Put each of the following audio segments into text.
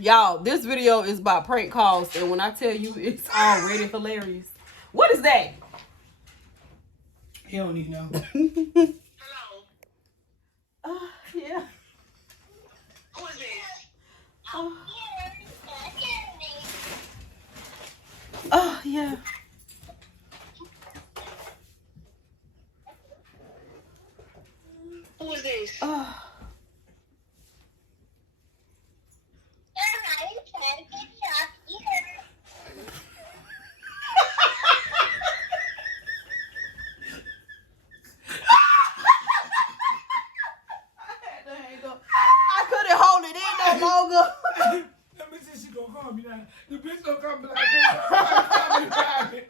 Y'all, this video is about prank calls, and when I tell you it's already hilarious. What is that? He don't even know. Hello. Yeah. Who is this? Yeah. Who is this? I couldn't hold it in no longer. Let me see, she gonna call me now. The bitch gonna come back. Bitch,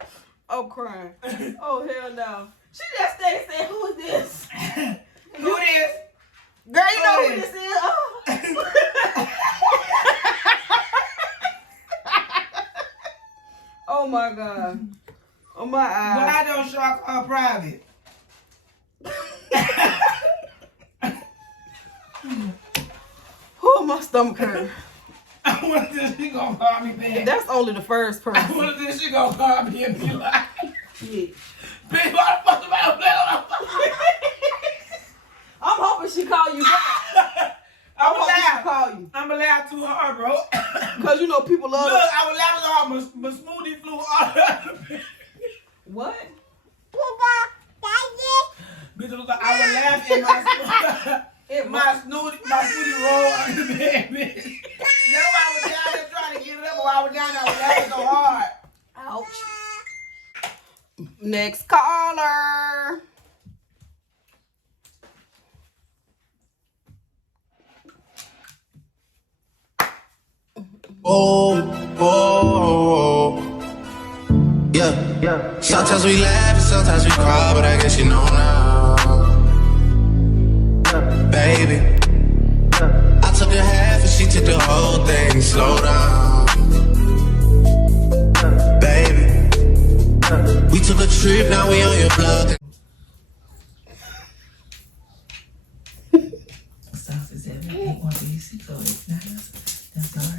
I'm crying. Oh, hell no. She just stayed saying, who is this? who it is? Girl, you know who this is. Oh my God. Oh my eyes. Why don't y'all call private? Oh, my stomach hurt. I wonder if she gonna call me back. That's only the first person. I wonder if she gonna call me and be like, Yeah. bitch, why the fuck am I playing on the phone? I'm hoping she call you back. I'm hoping she allowed. call you. I'm allowed too hard, bro. Because you know people love Look, I was laughing hard. My smoothie flew all What? Bitch, look like I was laughing at my snooty roll under the bed, bitch. That's why I was down there trying to get it up, but while I was down there, I was laughing so hard. Ouch. Next caller. Yeah. Sometimes we laugh and sometimes we cry, but I guess you know now. Baby, I took a half and she took the whole thing. Slow down, baby. We took a trip, now we on your block. Stop is 7, 8, 1, 3, 6, 0, 8, 9. That's all right.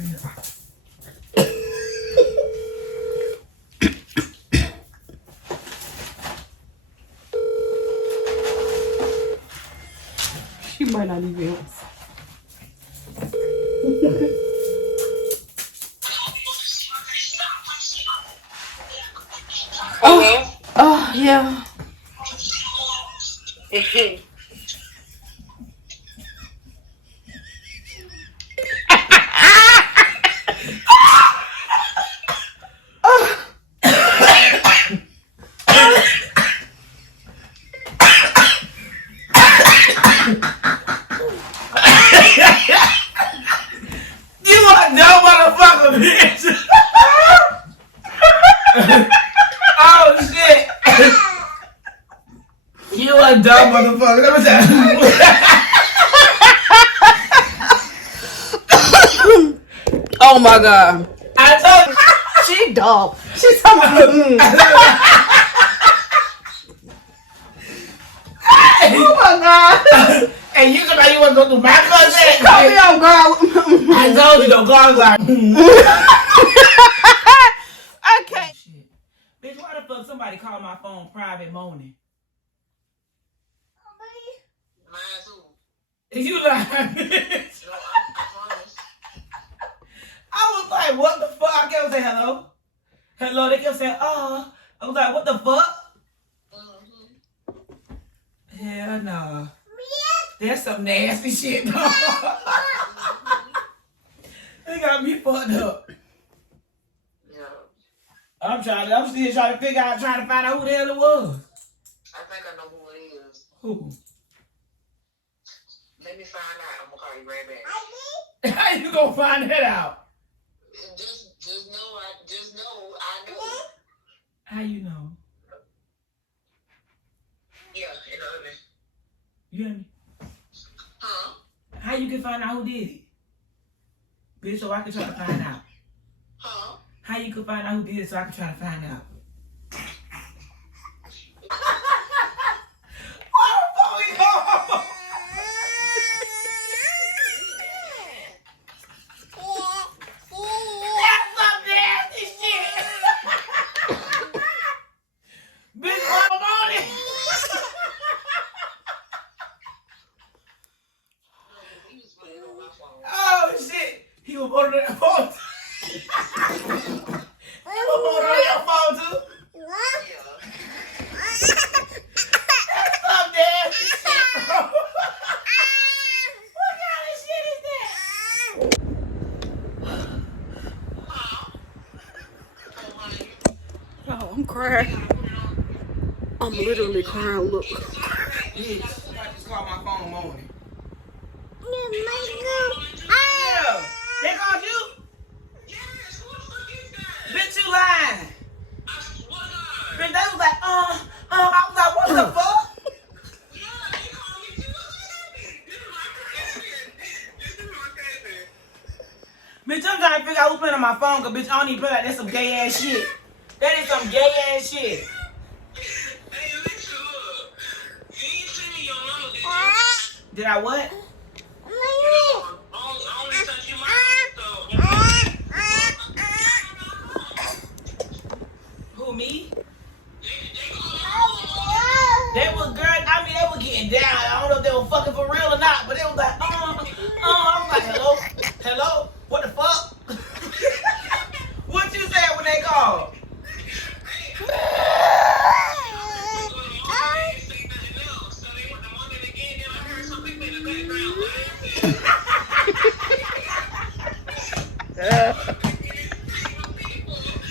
She might not even answer. Oh, yeah. You a dumb motherfucker, bitch. Oh, shit. You a dumb motherfucker. Let me tell you. Oh my God. I told you. She dumb. She's talking about Oh my God. And you somebody you want to go through my cousin? Call me on, girl. I told you don't call like. Okay. Shit. Bitch, why the fuck somebody call my phone private moaning? Mine too. You lying, bitch. No, I promise. I was like, what the fuck? I kept saying hello. Hello, they kept saying, oh. I was like, what the fuck? Hell no. That's some nasty shit, dog. They got me fucked up. Yeah. I'm still trying to figure out, trying to find out who the hell it was. I think I know who it is. Who? Let me find out. I'm gonna call you right back. How you gonna find that out? Just know I know. How you know? Yeah, you know me. You hear me? Huh? How you can find out who did it? Bitch, so I can try to find out. Huh? How you can find out who did it so I can try to find out? Oh, I'm crying. I'm literally crying. Look. Bitch, I just called my phone morning. Yeah. They called you? Yes, who the fuck is that? Bitch, you lying. What line? Bitch, they was like, I was like, what the fuck? Yeah, you called me too. This is my cousin. This is my cousin. Bitch, I'm trying to figure out who playing on my phone, cause bitch, I don't even play like that's some gay ass shit. That is some gay ass shit. Hey, listen, look. You ain't send me your number, did you? Did I what? No, I only sent you my Who, me? They They was girl, I mean, they were getting down. I don't know if they were fucking for real or not, but they was like, I was like, hello, what the fuck? What you said when they called?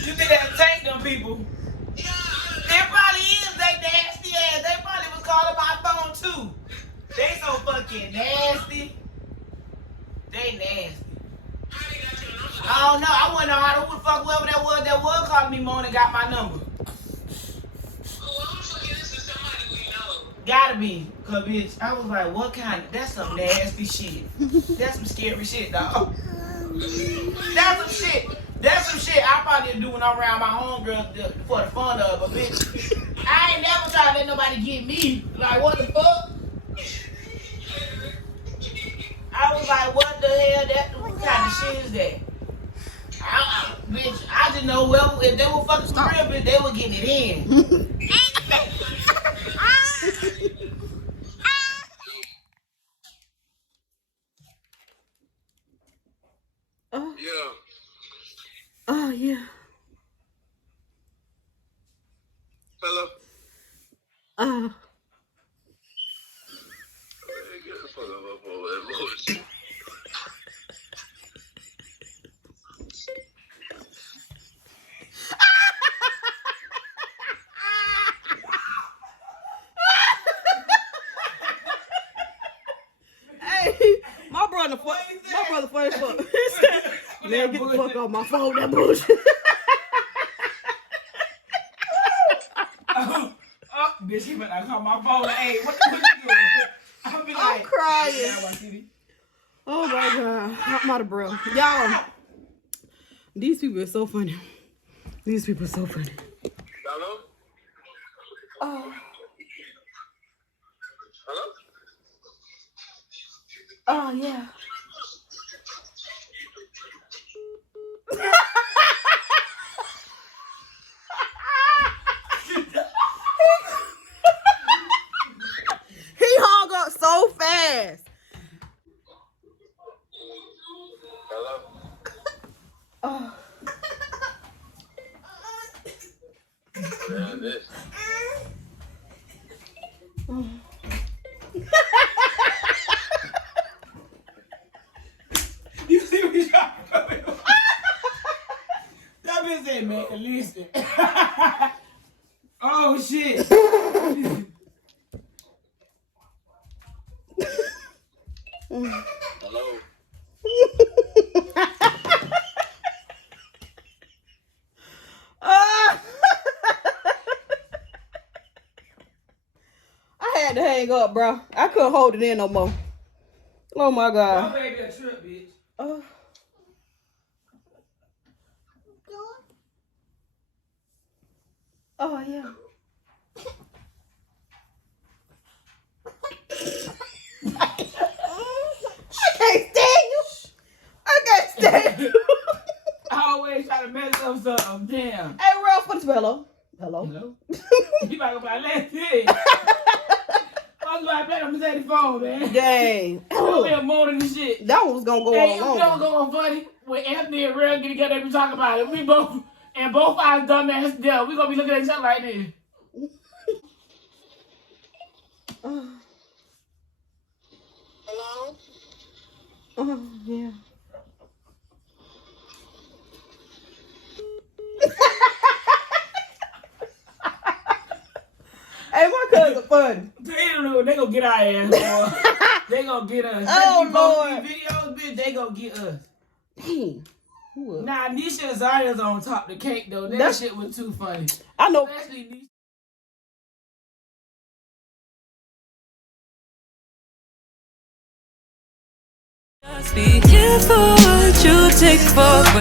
You think that tank them people? It probably is they nasty ass. They probably was calling my phone too. They so fucking nasty. They nasty. I don't know. I wouldn't know how to who the fuck whoever that was calling me morning got my number. Gotta be. Cause bitch, I was like, what kind of, that's some nasty shit. That's some scary shit, dog. That's some shit. That's some shit I probably do when I'm around my homegirl for the fun of it, but bitch, I ain't never trying to let nobody get me. Like, what the fuck? I was like, what the hell? What kind of shit is that? Bitch, I just know well if they were fucking for real, bitch, they were getting it in. Oh, Yeah. oh yeah. Hello? Oh. Get the fuck up over that bullshit. Hey, my brother funny as fuck. He said, man, get the fuck off my phone, that bullshit. Bitch, he better call my phone. Hey, what you doing? I'll be like, I'm crying. "Yeah, I watch TV." Oh my god, I'm out of breath. Y'all, these people are so funny. These people are so funny. Hello? Oh, Hello? oh yeah. He hung up so fast. Hello? Oh. Man, this. You see what he's trying to come in? That bitch said, man, listen. Oh, shit. Hello? I had to hang up, bro. I couldn't hold it in no more. Oh my Your god. baby a trip, bitch. Oh yeah. I can't stand you. I can't stand you. I always try to mess up something. Damn. Hey, Ralph, what's hello? Hello? Hello? You might go by last thing. I was about to play on the phone, man. Dang. Over here more than the shit. That one was gonna go Hey, on you don't longer. go on funny. When Anthony and Real get together, we talk about it. We both, and both our dumbass there. We gonna be looking at each other like this. Hello? Yeah. funny. They don't know. They gonna get our ass, boy. They gonna get us. Oh, They keep posting Lord. these videos, bitch. They gonna get us. Dang. Who else? Nah, Nisha and Zarya's on top of the cake though. That shit was too funny. I know. Especially Nisha. Be careful what you take for